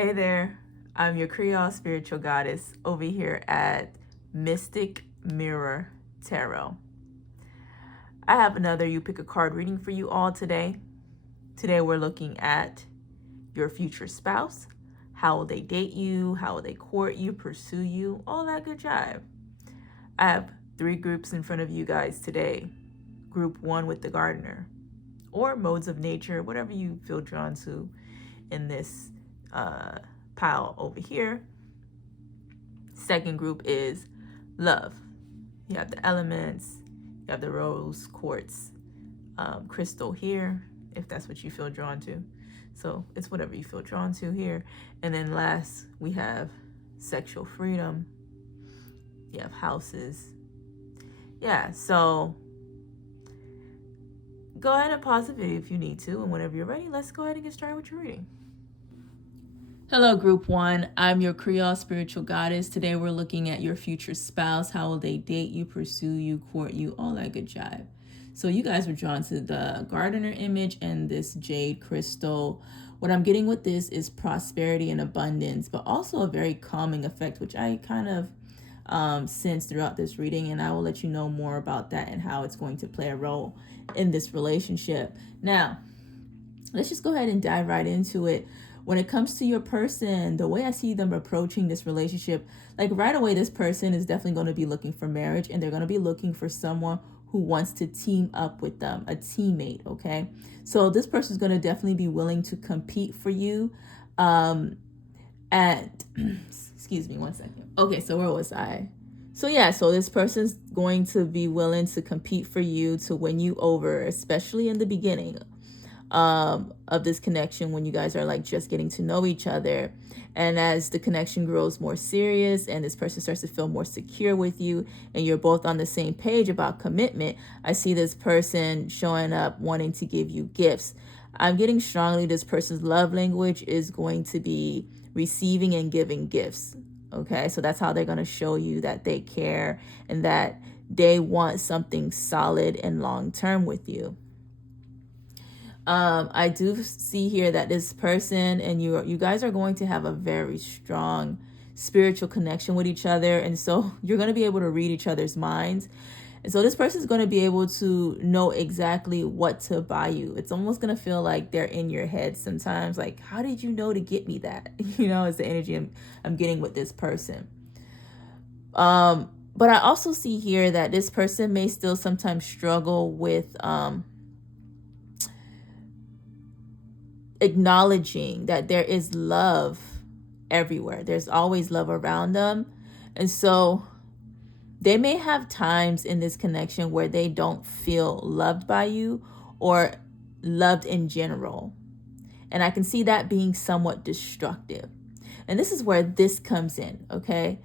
Hey there, I'm your Kreyol Spiritual Goddess over here at Mystic Mirror Tarot. I have another You Pick a Card reading for you all today. Today we're looking at your future spouse. How will they date you? How will they court you, pursue you? All that good jive. I have 3 groups in front of you guys today. Group 1 with the gardener, or modes of nature, whatever you feel drawn to in this pile over here. Second group is love. You have the elements, you have the rose quartz crystal here, if that's what you feel drawn to. So it's whatever you feel drawn to here. And then last, we have sexual freedom. You have houses. Yeah, so go ahead and pause the video if you need to. And whenever you're ready, let's go ahead and get started with your reading. Hello, Group 1. I'm your Kreyol Spiritual Goddess. Today we're looking at your future spouse. How will they date you, pursue you, court you, all that good jive. So you guys were drawn to the gardener image and this jade crystal. What I'm getting with this is prosperity and abundance, but also a very calming effect, which I kind of sense throughout this reading. And I will let you know more about that and how it's going to play a role in this relationship. Now, let's just go ahead and dive right into it. When it comes to your person, the way I see them approaching this relationship, like right away, this person is definitely going to be looking for marriage, and they're going to be looking for someone who wants to team up with them, a teammate, okay? So this person is going to definitely be willing to compete for you. And excuse me one second. Okay, so where was I? So this person's going to be willing to compete for you, to win you over, especially in the beginning of this connection, when you guys are like just getting to know each other. And as the connection grows more serious and this person starts to feel more secure with you and you're both on the same page about commitment, I see this person showing up wanting to give you gifts. I'm getting strongly this person's love language is going to be receiving and giving gifts. Okay, so that's how they're going to show you that they care and that they want something solid and long term with you. I do see here that this person and you guys are going to have a very strong spiritual connection with each other. And so you're going to be able to read each other's minds. And so this person is going to be able to know exactly what to buy you. It's almost going to feel like they're in your head sometimes. Like, how did you know to get me that? Is the energy I'm getting with this person. But I also see here that this person may still sometimes struggle with acknowledging that there is love everywhere. There's always love around them. And so they may have times in this connection where they don't feel loved by you or loved in general. And I can see that being somewhat destructive. And this is where this comes in, okay?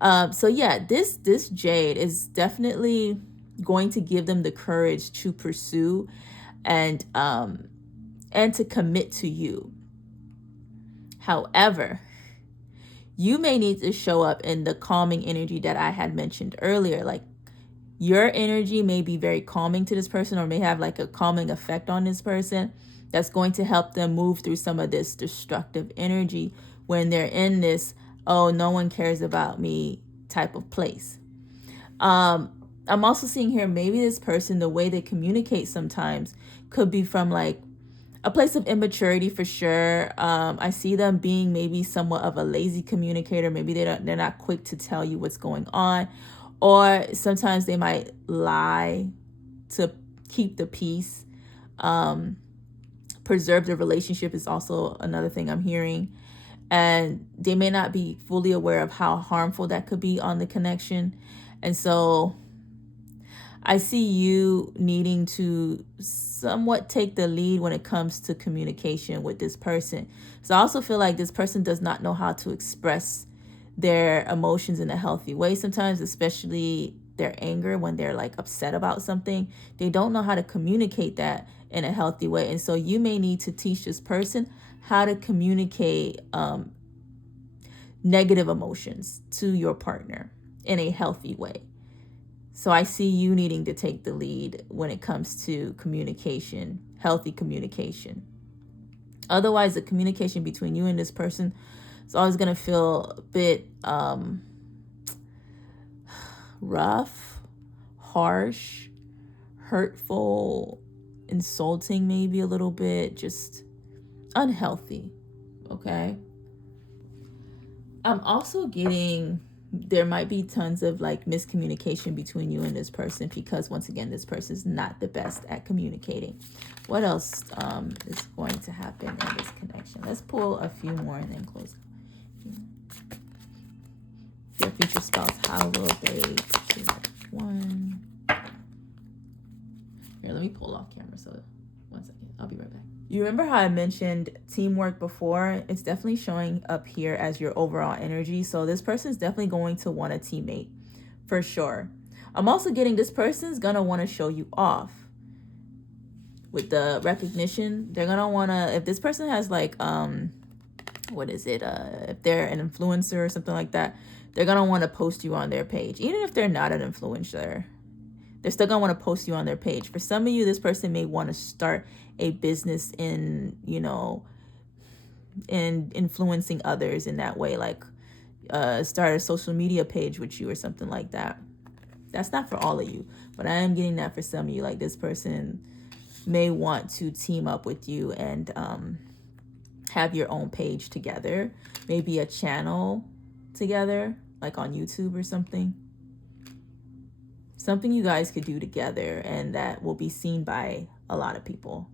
This jade is definitely going to give them the courage to pursue and to commit to you. However, you may need to show up in the calming energy that I had mentioned earlier. Like, your energy may be very calming to this person or may have like a calming effect on this person that's going to help them move through some of this destructive energy when they're in this, oh, no one cares about me type of place. I'm also seeing here, maybe this person, the way they communicate sometimes could be from like a place of immaturity for sure. I see them being maybe somewhat of a lazy communicator. Maybe they're not quick to tell you what's going on. Or sometimes they might lie to keep the peace. Preserve the relationship is also another thing I'm hearing. And they may not be fully aware of how harmful that could be on the connection. And so I see you needing to somewhat take the lead when it comes to communication with this person. So I also feel like this person does not know how to express their emotions in a healthy way sometimes, especially their anger when they're like upset about something. They don't know how to communicate that in a healthy way. And so you may need to teach this person how to communicate negative emotions to your partner in a healthy way. So I see you needing to take the lead when it comes to communication, healthy communication. Otherwise, the communication between you and this person is always going to feel a bit rough, harsh, hurtful, insulting, maybe a little bit, just unhealthy. Okay. I'm also getting there might be tons of like miscommunication between you and this person, because once again, this person is not the best at communicating. What else is going to happen in this connection? Let's pull a few more and then close. Your future spouse, how will they pursue that one? Here, let me pull off camera. So 1 second, I'll be right back. You remember how I mentioned teamwork before? It's definitely showing up here as your overall energy. So this person is definitely going to want a teammate for sure. I'm also getting this person's going to want to show you off with the recognition. They're going to want to, if this person has like, what is it? If they're an influencer or something like that, they're going to want to post you on their page. Even if they're not an influencer, they're still going to want to post you on their page. For some of you, this person may want to start a business in, in influencing others in that way, like start a social media page with you or something like that. That's not for all of you, but I am getting that for some of you. Like this person may want to team up with you and have your own page together, maybe a channel together, like on YouTube or something. Something you guys could do together and that will be seen by a lot of people.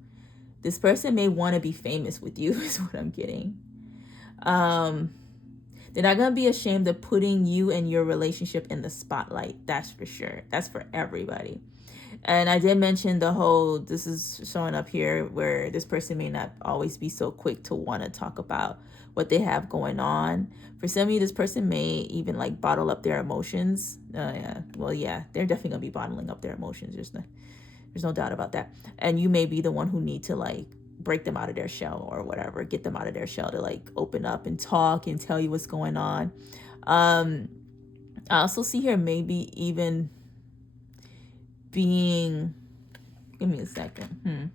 This person may want to be famous with you is what I'm getting. They're not going to be ashamed of putting you and your relationship in the spotlight. That's for sure. That's for everybody. And I did mention this is showing up here where this person may not always be so quick to want to talk about what they have going on. For some of you, this person may even like bottle up their emotions. They're definitely going to be bottling up their emotions. There's no doubt about that. And you may be the one who need to like break them out of their shell or whatever, get them out of their shell to like open up and talk and tell you what's going on. I also see here maybe even being, give me a second.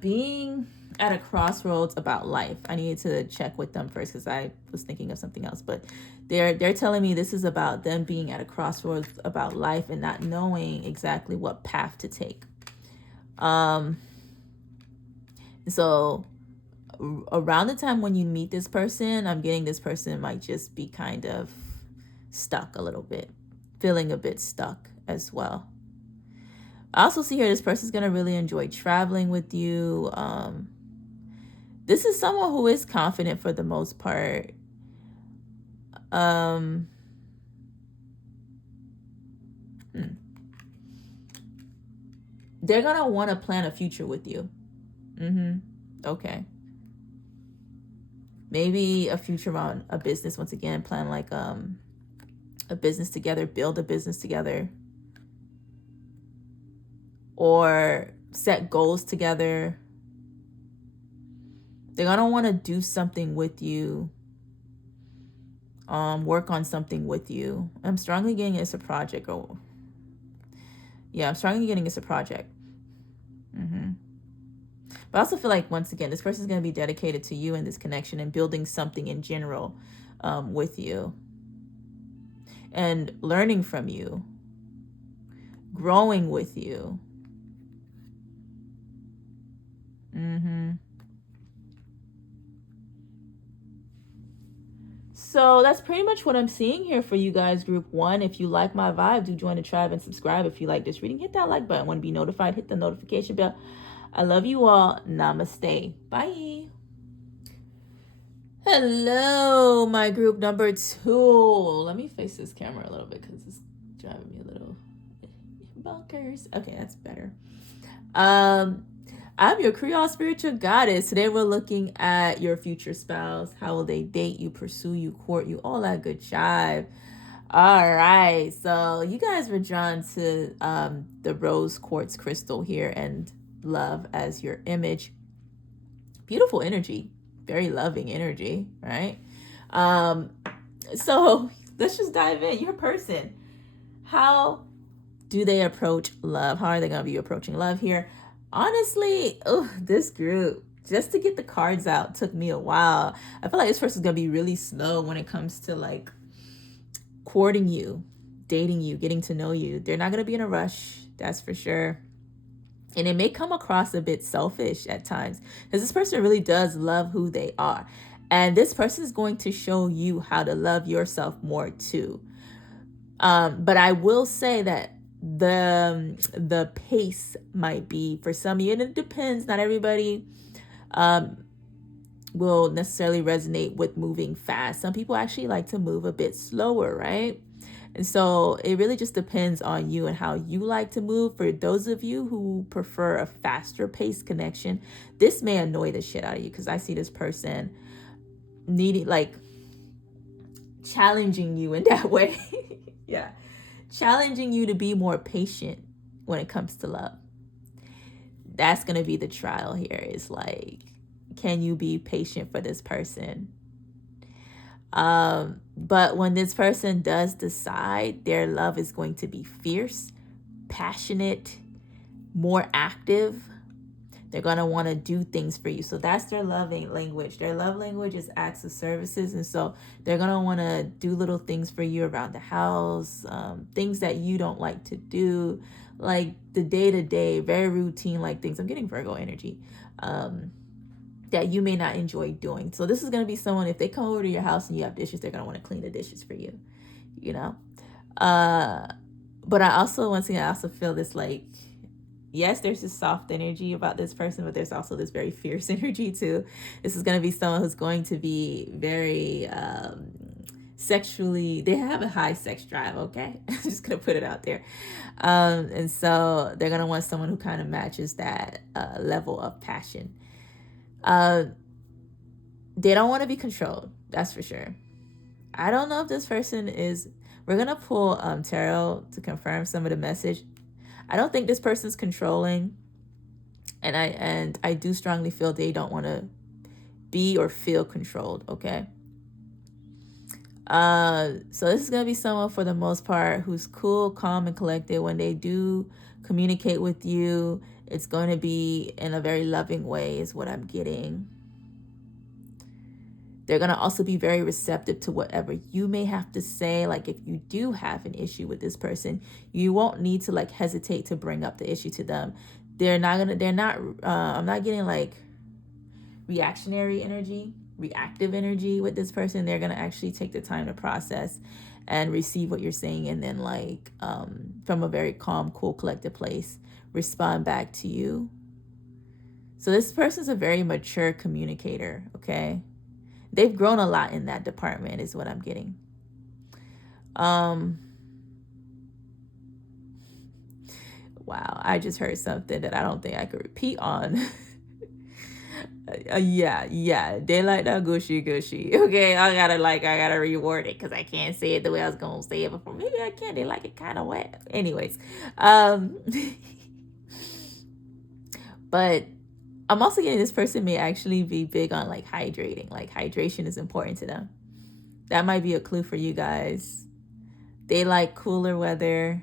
Being at a crossroads about life. I needed to check with them first because I was thinking of something else, but they're telling me this is about them being at a crossroads about life and not knowing exactly what path to take. So around the time when you meet this person, I'm getting this person might just be kind of stuck a little bit, feeling a bit stuck as well. I also see here this person's going to really enjoy traveling with you. This is someone who is confident for the most part. They're going to want to plan a future with you. Okay. Maybe a future on a business, once again, plan like a business together, build a business together. Or set goals together. They're going to want to do something with you. Work on something with you. I'm strongly getting it's a project. I'm strongly getting it's a project. But I also feel like, once again, this person is going to be dedicated to you in this connection and building something in general with you. And learning from you. Growing with you. So that's pretty much what I'm seeing here for you guys, group 1. If you like my vibe, do join the tribe and subscribe. If you like this reading, hit that like button. Want to be notified, hit the notification bell. I love you all. Namaste. Bye. Hello, my group number 2. Let me face this camera a little bit because it's driving me a little bonkers. Okay, that's better. I'm your Kreyol Spiritual Goddess. Today we're looking at your future spouse. How will they date you, pursue you, court you, all that good jive. All right, so you guys were drawn to the rose quartz crystal here and love as your image. Beautiful energy, very loving energy, right? So let's just dive in. Your person, how do they approach love? How are they going to be approaching love here? Honestly, this group, just to get the cards out took me a while. I feel like this person's gonna be really slow when it comes to like courting you, dating you, getting to know you. They're not gonna be in a rush, that's for sure. And it may come across a bit selfish at times because this person really does love who they are. And this person is going to show you how to love yourself more too. But I will say that the pace might be for some of you, and it depends. Not everybody will necessarily resonate with moving fast. Some people actually like to move a bit slower, right? And so it really just depends on you and how you like to move. For those of you who prefer a faster paced connection, this may annoy the shit out of you because I see this person needing, like, challenging you in that way. Yeah. Challenging you to be more patient when it comes to love. That's going to be the trial here. Is like, can you be patient for this person? But when this person does decide, their love is going to be fierce, passionate, more active. They're going to want to do things for you. So that's their love language. Their love language is acts of services. And so they're going to want to do little things for you around the house, things that you don't like to do, like the day-to-day, very routine like things. I'm getting Virgo energy. That you may not enjoy doing. So this is going to be someone, if they come over to your house and you have dishes, they're going to want to clean the dishes for you, you know? But I also, once again, I also feel this, like, yes, there's this soft energy about this person, but there's also this very fierce energy too. This is going to be someone who's going to be very sexually, they have a high sex drive, okay? I'm just going to put it out there. And so they're going to want someone who kind of matches that level of passion. They don't want to be controlled, that's for sure. I don't know if this person is, we're going to pull tarot to confirm some of the message. I don't think this person's controlling, and I do strongly feel they don't want to be or feel controlled, okay? So this is going to be someone, for the most part, who's cool, calm, and collected. When they do communicate with you, it's going to be in a very loving way is what I'm getting. They're going to also be very receptive to whatever you may have to say. Like, if you do have an issue with this person, you won't need to like hesitate to bring up the issue to them. I'm not getting like reactionary energy, reactive energy with this person. They're going to actually take the time to process and receive what you're saying. And then like, from a very calm, cool, collected place, respond back to you. So this person's a very mature communicator, okay? They've grown a lot in that department is what I'm getting. Wow, I just heard something that I don't think I could repeat on. Yeah, they like that gushy. Okay, I gotta reword it because I can't say it the way I was gonna say it before. Maybe I can. They like it kind of wet. Anyways, but I'm also getting this person may actually be big on like hydrating. Like, hydration is important to them. That might be a clue for you guys. They like cooler weather.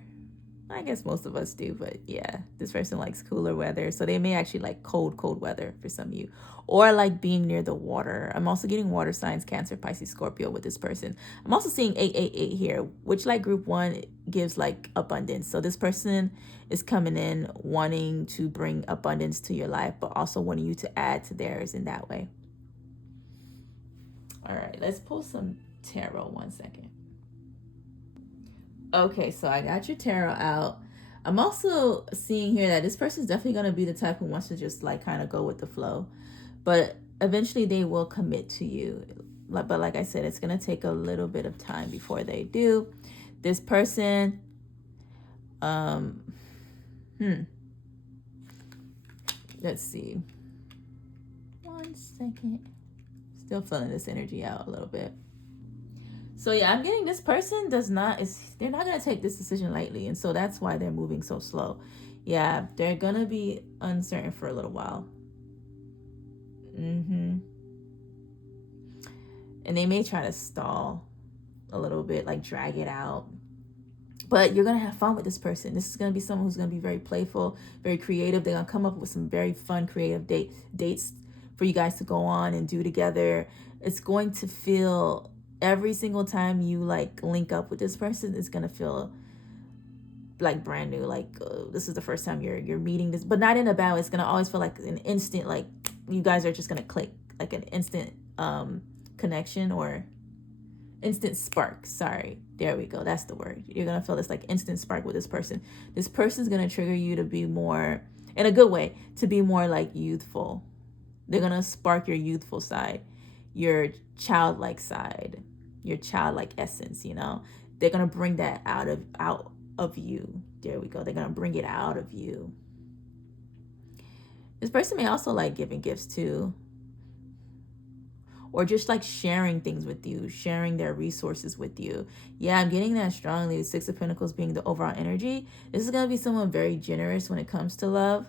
I guess most of us do, but yeah, this person likes cooler weather. So they may actually like cold weather for some of you. Or like being near the water. I'm also getting water signs, Cancer, Pisces, Scorpio with this person. I'm also seeing 888 here, which like group 1 gives like abundance. So this person is coming in wanting to bring abundance to your life, but also wanting you to add to theirs in that way. All right, let's pull some tarot 1 second. Okay, so I got your tarot out. I'm also seeing here that this person's definitely going to be the type who wants to just like kind of go with the flow. But eventually they will commit to you. But like I said, it's going to take a little bit of time before they do. This person, let's see. 1 second. Still feeling this energy out a little bit. So yeah, I'm getting this person they're not going to take this decision lightly. And so that's why they're moving so slow. Yeah, they're going to be uncertain for a little while. And they may try to stall a little bit, like drag it out. But you're going to have fun with this person. This is going to be someone who's going to be very playful, very creative. They're going to come up with some very fun, creative dates for you guys to go on and do together. It's going to feel, every single time you like link up with this person, it's going to feel like brand new, like this is the first time you're meeting this, but not in a bad way. It's going to always feel like an instant, like you guys are just going to click, like an instant connection or instant spark. Sorry, there we go, that's the word. You're going to feel this like instant spark with this person. This person's going to trigger you to be more, in a good way, to be more like youthful. They're going to spark your youthful side, your childlike side, your childlike essence, you know. They're going to bring that out of you. There we go. They're going to bring it out of you. This person may also like giving gifts too, or just like sharing things with you, sharing their resources with you. Yeah, I'm getting that strongly. Six of Pentacles being the overall energy. This is going to be someone very generous when it comes to love.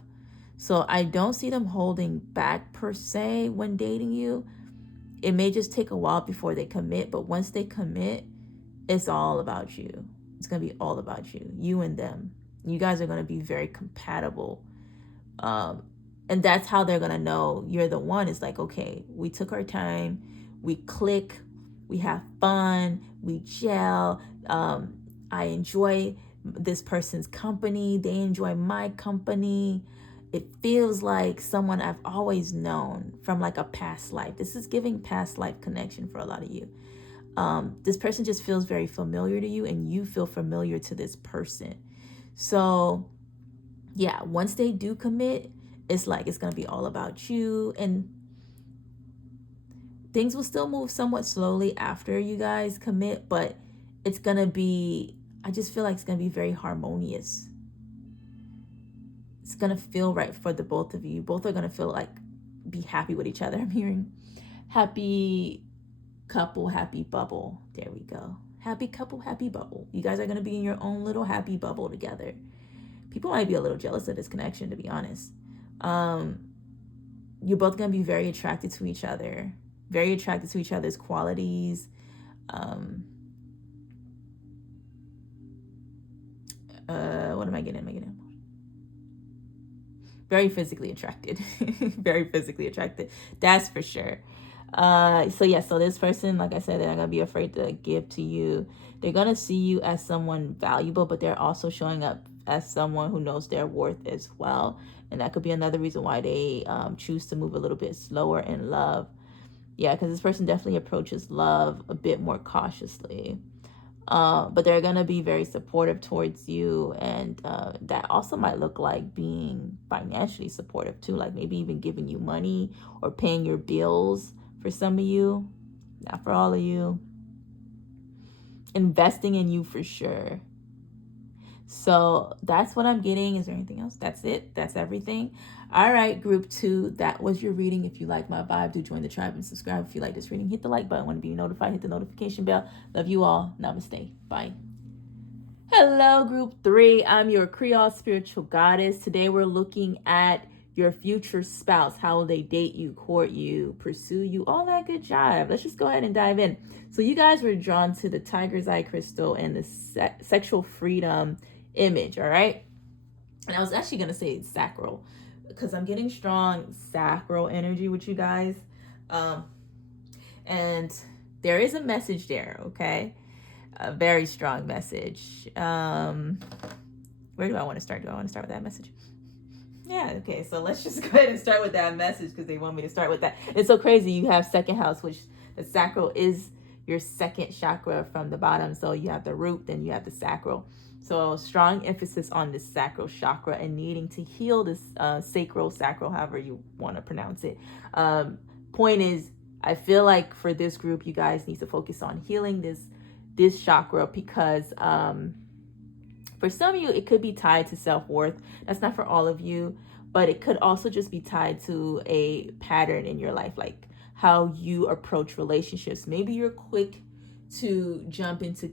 So I don't see them holding back per se when dating you. It may just take a while before they commit, but once they commit, it's all about you. It's going to be all about you, you and them. You guys are going to be very compatible. And that's how they're going to know you're the one. It's like, okay, we took our time, we click, we have fun, we gel. I enjoy this person's company. They enjoy my company. It feels like someone I've always known from like a past life. This is giving past life connection for a lot of you. This person just feels very familiar to you, and you feel familiar to this person. So yeah, once they do commit, it's like it's going to be all about you, and things will still move somewhat slowly after you guys commit, but it's going to be, I just feel like it's going to be very harmonious. It's going to feel right for the both of you. Both are going to feel like, be happy with each other. I'm hearing happy couple, happy bubble. There we go. Happy couple, happy bubble. You guys are going to be in your own little happy bubble together. People might be a little jealous of this connection, to be honest. You're both going to be very attracted to each other, very attracted to each other's qualities. What am I getting? Very physically attracted. Very physically attracted. That's for sure. So this person, like I said, they're not going to be afraid to give to you. They're going to see you as someone valuable, but they're also showing up as someone who knows their worth as well. And that could be another reason why they choose to move a little bit slower in love. Yeah, because this person definitely approaches love a bit more cautiously. But they're going to be very supportive towards you. And that also might look like being financially supportive too, like maybe even giving you money or paying your bills for some of you. Not for all of you. Investing in you for sure. So that's what I'm getting. Is there anything else? That's it. That's everything. All right, group 2, that was your reading. If you like my vibe, do join the tribe and subscribe. If you like this reading, hit the like button. Want to be notified, hit the notification bell. Love you all. Namaste. Bye. Hello, group 3. I'm your Kreyol Spiritual Goddess. Today we're looking at your future spouse. How will they date you, court you, pursue you, all that good jive. Let's just go ahead and dive in. So you guys were drawn to the tiger's eye crystal and the sexual freedom image, all right? And I was actually going to say sacral, because I'm getting strong sacral energy with you guys. And there is a message there, okay? A very strong message. Where do I want to start? Do I want to start with that message? Yeah, okay, so let's just go ahead and start with that message, because they want me to start with that. It's so crazy. You have second house, which the sacral is your second chakra from the bottom. So you have the root, then you have the sacral. So strong emphasis on the sacral chakra and needing to heal this sacral, however you want to pronounce it. Point is, I feel like for this group, you guys need to focus on healing this chakra, because for some of you, it could be tied to self-worth. That's not for all of you, but it could also just be tied to a pattern in your life, like how you approach relationships. Maybe you're quick to jump into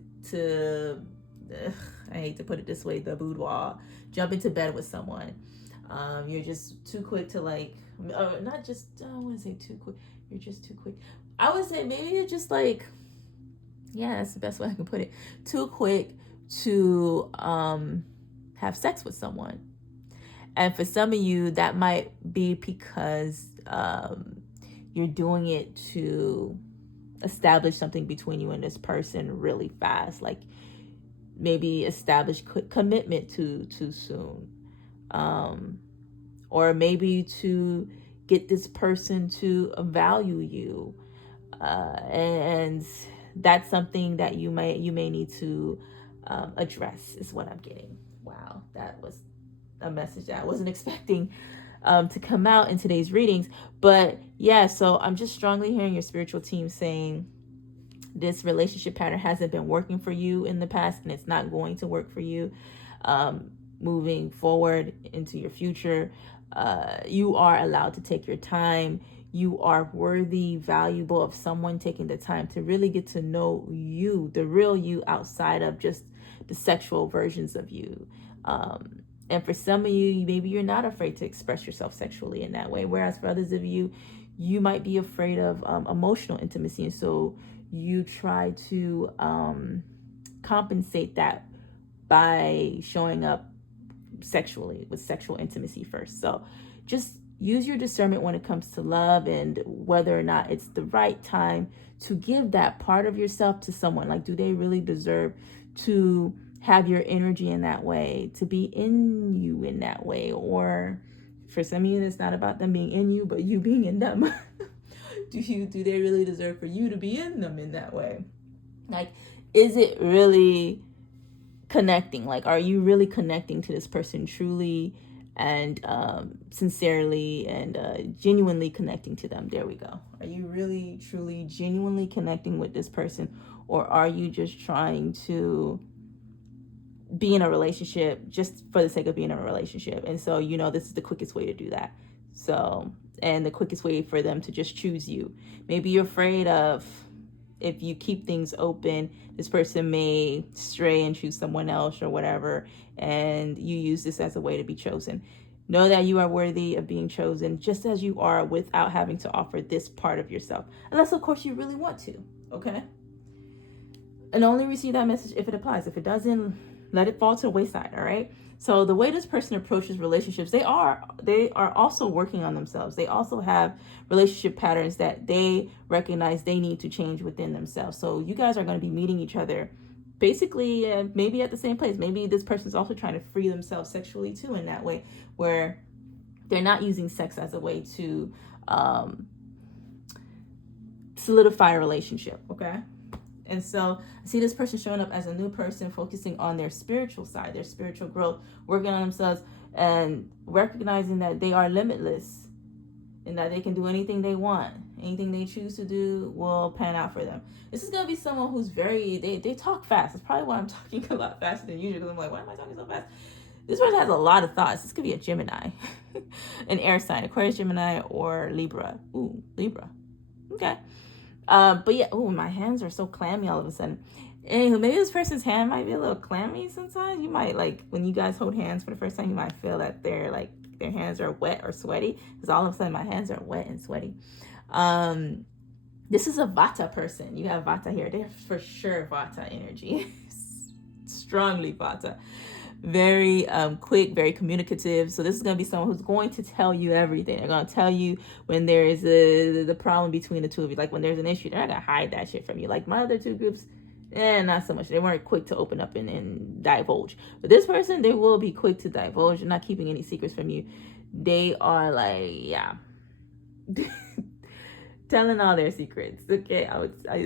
I hate to put it this way, the boudoir, jump into bed with someone. You're just too quick to like, not just, I don't want to say too quick. You're just too quick. I would say maybe you're just like, yeah, that's the best way I can put it. Too quick to have sex with someone. And for some of you, that might be because you're doing it to establish something between you and this person really fast. Like maybe establish commitment too soon. Or maybe to get this person to value you. And that's something that you may need to address, is what I'm getting. Wow, that was a message that I wasn't expecting to come out in today's readings. But yeah, so I'm just strongly hearing your spiritual team saying this relationship pattern hasn't been working for you in the past, and it's not going to work for you moving forward into your future. You are allowed to take your time. You are worthy, valuable of someone taking the time to really get to know you, the real you, outside of just the sexual versions of you. And for some of you, maybe you're not afraid to express yourself sexually in that way. Whereas for others of you, you might be afraid of emotional intimacy. And so you try to compensate that by showing up sexually with sexual intimacy first. So just use your discernment when it comes to love and whether or not it's the right time to give that part of yourself to someone. Like, do they really deserve to have your energy in that way, to be in you in that way? Or for some of you, it's not about them being in you, but you being in them. Do they really deserve for you to be in them in that way? Like, is it really connecting? Like, are you really connecting to this person truly and sincerely and genuinely connecting to them? There we go. Are you really, truly, genuinely connecting with this person? Or are you just trying to be in a relationship just for the sake of being in a relationship? And so, this is the quickest way to do that. So, and the quickest way for them to just choose you. Maybe you're afraid of, if you keep things open, this person may stray and choose someone else or whatever, and you use this as a way to be chosen. Know that you are worthy of being chosen just as you are, without having to offer this part of yourself. Unless, of course, you really want to, okay? And only receive that message if it applies. If it doesn't, let it fall to the wayside, all right? So the way this person approaches relationships, they are also working on themselves. They also have relationship patterns that they recognize they need to change within themselves. So you guys are going to be meeting each other basically maybe at the same place. Maybe this person's also trying to free themselves sexually too, in that way, where they're not using sex as a way to solidify a relationship, okay? And so I see this person showing up as a new person, focusing on their spiritual side, their spiritual growth, working on themselves, and recognizing that they are limitless and that they can do anything they want. Anything they choose to do will pan out for them. This is going to be someone who's they talk fast. It's probably why I'm talking a lot faster than usual, because I'm like, why am I talking so fast? This person has a lot of thoughts. This could be a Gemini, an air sign, Aquarius, Gemini, or Libra. Ooh, Libra. Okay. But yeah, my hands are so clammy all of a sudden. Anywho, maybe this person's hand might be a little clammy sometimes. You might, like, when you guys hold hands for the first time, you might feel that their hands are wet or sweaty, because all of a sudden my hands are wet and sweaty. This is a Vata person. You have Vata here. They're for sure Vata energy. Strongly Vata. Very quick, very communicative. So this is going to be someone who's going to tell you everything. They're going to tell you when there is the problem between the two of you. Like when there's an issue, they're not going to hide that shit from you. Like my other two groups, not so much. They weren't quick to open up and divulge. But this person, they will be quick to divulge. They're not keeping any secrets from you. They are like, yeah. Telling all their secrets. Okay,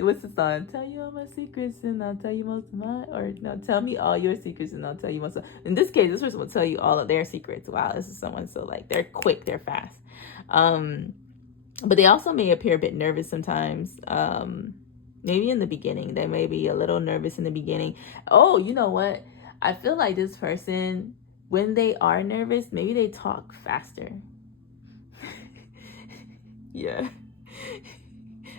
what's the song? Tell you all my secrets and I'll tell you most of mine. Or no, tell me all your secrets and I'll tell you most of. In this case, this person will tell you all of their secrets. Wow, this is someone so like they're quick, they're fast. But they also may appear a bit nervous sometimes. Maybe in the beginning, they may be a little nervous in the beginning. Oh, you know what? I feel like this person, when they are nervous, maybe they talk faster. Yeah.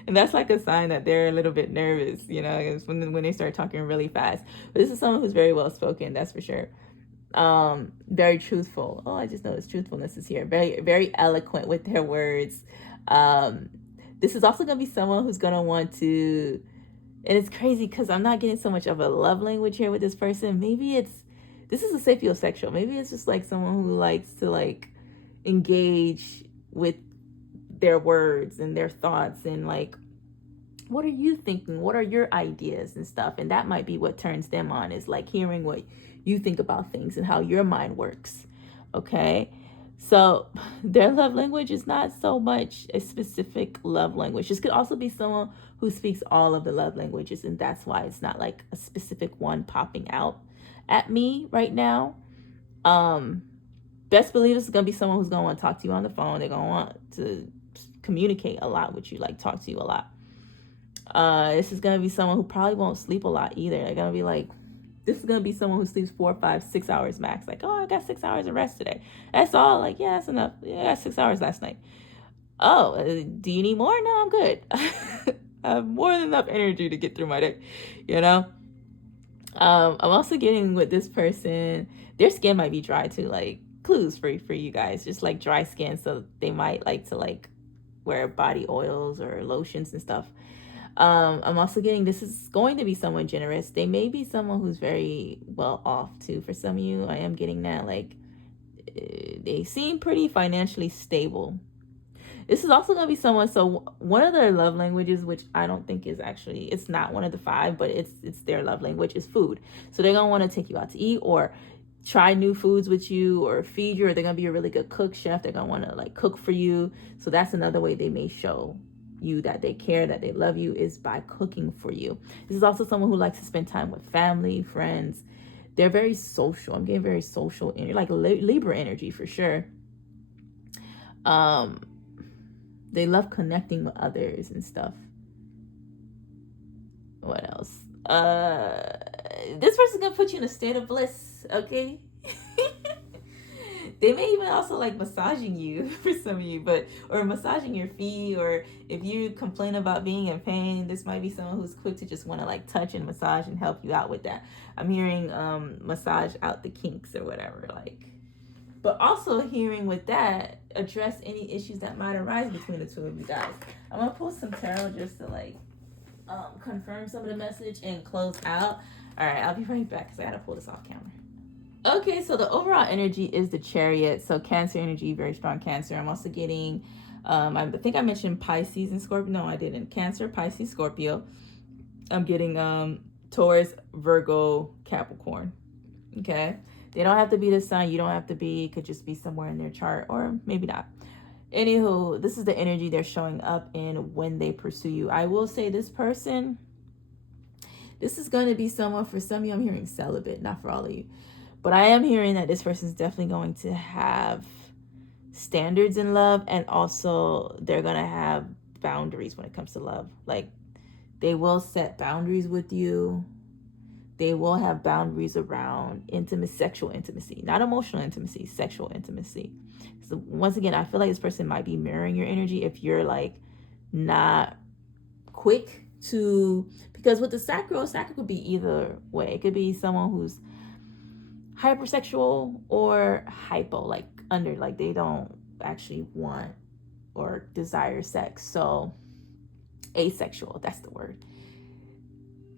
And that's like a sign that they're a little bit nervous, when they start talking really fast. But this is someone who's very well spoken, that's for sure. Very truthful. Oh, I just noticed truthfulness is here. Very, very eloquent with their words. This is also going to be someone who's going to want to, and it's crazy because I'm not getting so much of a love language here with this person. Maybe this is a sapiosexual. Maybe it's just like someone who likes to like engage with their words and their thoughts, and like, what are you thinking? What are your ideas and stuff? And that might be what turns them on, is like hearing what you think about things and how your mind works. Okay. So their love language is not so much a specific love language. This could also be someone who speaks all of the love languages, and that's why it's not like a specific one popping out at me right now. Best believe this is gonna be someone who's gonna want to talk to you on the phone. They're gonna want to communicate a lot with you, like talk to you a lot. This is gonna be someone who probably won't sleep a lot either. They're gonna be like, this is gonna be someone who sleeps 4, 5, 6 hours max. Like, oh, I got 6 hours of rest today. That's all. Like, yeah, that's enough. Yeah, I got 6 hours last night. Oh, do you need more? No, I'm good. I have more than enough energy to get through my day, you know? I'm also getting with this person, their skin might be dry too. Like, clues for you guys, just like dry skin. So they might like to like wear body oils or lotions and stuff. I'm also getting, this is going to be someone generous. They may be someone who's very well off too. For some of you, I am getting that, like, they seem pretty financially stable. This is also going to be someone, so one of their love languages, which I don't think is actually, it's not one of the 5, but it's their love language, is food. So they're going to want to take you out to eat, or try new foods with you, or feed you, or they're going to be a really good cook, chef. They're going to want to like cook for you. So that's another way they may show you that they care, that they love you, is by cooking for you. This is also someone who likes to spend time with family, friends. They're very social. I'm getting very social energy, like Libra energy for sure. They love connecting with others and stuff. What else? This person's gonna put you in a state of bliss, okay? They may even also like massaging you for some of you, or massaging your feet, or if you complain about being in pain, this might be someone who's quick to just want to like touch and massage and help you out with that. I'm hearing massage out the kinks or whatever, like. But also hearing with that, address any issues that might arise between the two of you guys. I'm gonna pull some tarot just to like confirm some of the message and close out. All right, I'll be right back because I gotta pull this off camera. Okay, so the overall energy is the Chariot. So Cancer energy, very strong Cancer. I'm also getting, I think I mentioned Pisces and Scorpio. No, I didn't. Cancer, Pisces, Scorpio. I'm getting Taurus, Virgo, Capricorn. Okay, they don't have to be the sign. You don't have to be. It could just be somewhere in their chart, or maybe not. Anywho, this is the energy they're showing up in when they pursue you. I will say this person, this is going to be someone, for some of you, I'm hearing celibate, not for all of you. But I am hearing that this person is definitely going to have standards in love, and also they're going to have boundaries when it comes to love. Like, they will set boundaries with you. They will have boundaries around intimate, sexual intimacy, not emotional intimacy, sexual intimacy. So once again, I feel like this person might be mirroring your energy if you're like not quick to, because with the sacral could be either way. It could be someone who's hypersexual or hypo, like under, like they don't actually want or desire sex. So asexual, that's the word.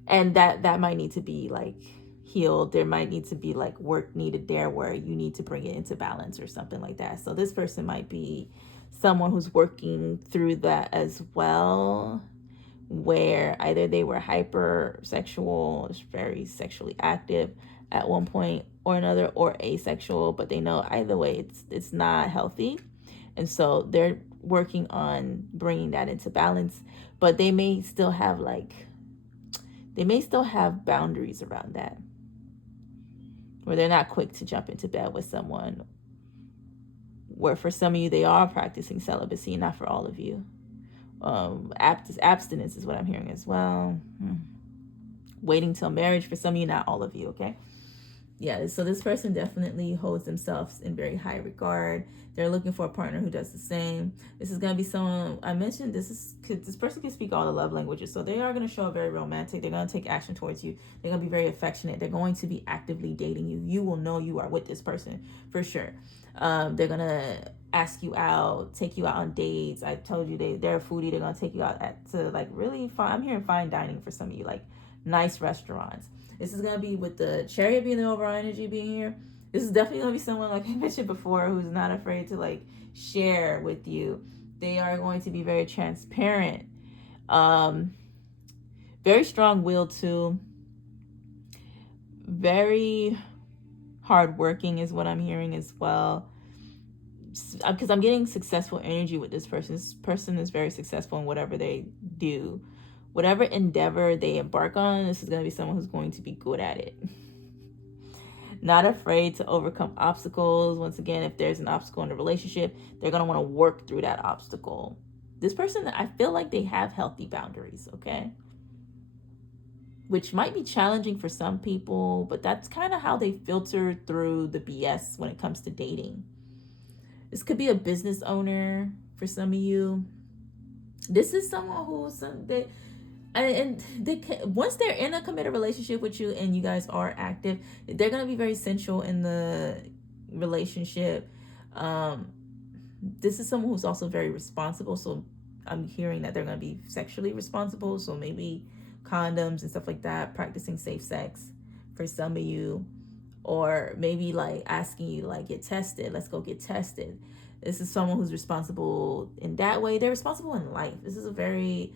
And that might need to be like healed. There might need to be like work needed there where you need to bring it into balance or something like that. So this person might be someone who's working through that as well, where either they were hypersexual, very sexually active at one point or another, or asexual, but they know either way it's not healthy. And so they're working on bringing that into balance, but they may still have boundaries around that, where they're not quick to jump into bed with someone, where for some of you they are practicing celibacy, not for all of you. Abstinence is what I'm hearing as well. Waiting till marriage for some of you, not all of you, okay? Yeah, so this person definitely holds themselves in very high regard. They're looking for a partner who does the same. This is going to be someone, I mentioned, this person can speak all the love languages. So they are going to show up very romantic. They're going to take action towards you. They're going to be very affectionate. They're going to be actively dating you. You will know you are with this person for sure. They're going to ask you out, take you out on dates. I told you they're a foodie. They're going to take you out to like really fine. I'm hearing fine dining for some of you, like nice restaurants. This is going to be with the Chariot being the overall energy being here. This is definitely going to be someone, like I mentioned before, who's not afraid to like share with you They are going to be very transparent. Very strong will too. Very hardworking is what I'm hearing as well. Because I'm getting successful energy with this person. This person is very successful in whatever they do. Whatever endeavor they embark on, this is going to be someone who's going to be good at it. Not afraid to overcome obstacles. Once again, if there's an obstacle in a relationship, they're going to want to work through that obstacle. This person, I feel like they have healthy boundaries, okay? Which might be challenging for some people, but that's kind of how they filter through the BS when it comes to dating. This could be a business owner for some of you. This is someone who's once they're in a committed relationship with you and you guys are active, they're going to be very sensual in the relationship. This is someone who's also very responsible. So I'm hearing that they're going to be sexually responsible. So maybe condoms and stuff like that, practicing safe sex for some of you, or maybe like asking you like, get tested, let's go get tested. This is someone who's responsible in that way. They're responsible in life. This is a very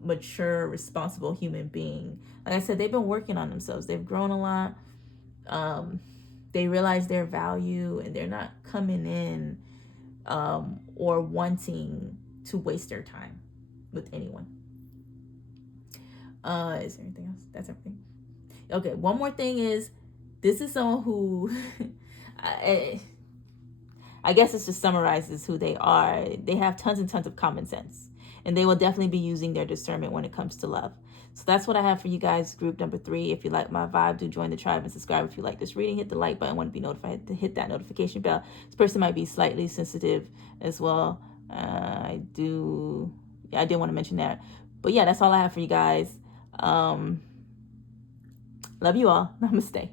mature, responsible human being. Like I said, they've been working on themselves. They've grown a lot. They realize their value, and they're not coming in or wanting to waste their time with anyone. Is there anything else? That's everything. Okay, one more thing is, this is someone who, I guess this just summarizes who they are. They have tons and tons of common sense, and they will definitely be using their discernment when it comes to love. So that's what I have for you guys, group number 3. If you like my vibe, do join the tribe and subscribe. If you like this reading, hit the like button. Want to be notified, to hit that notification bell. This person might be slightly sensitive as well. I did want to mention that. But yeah, that's all I have for you guys. Love you all. Namaste.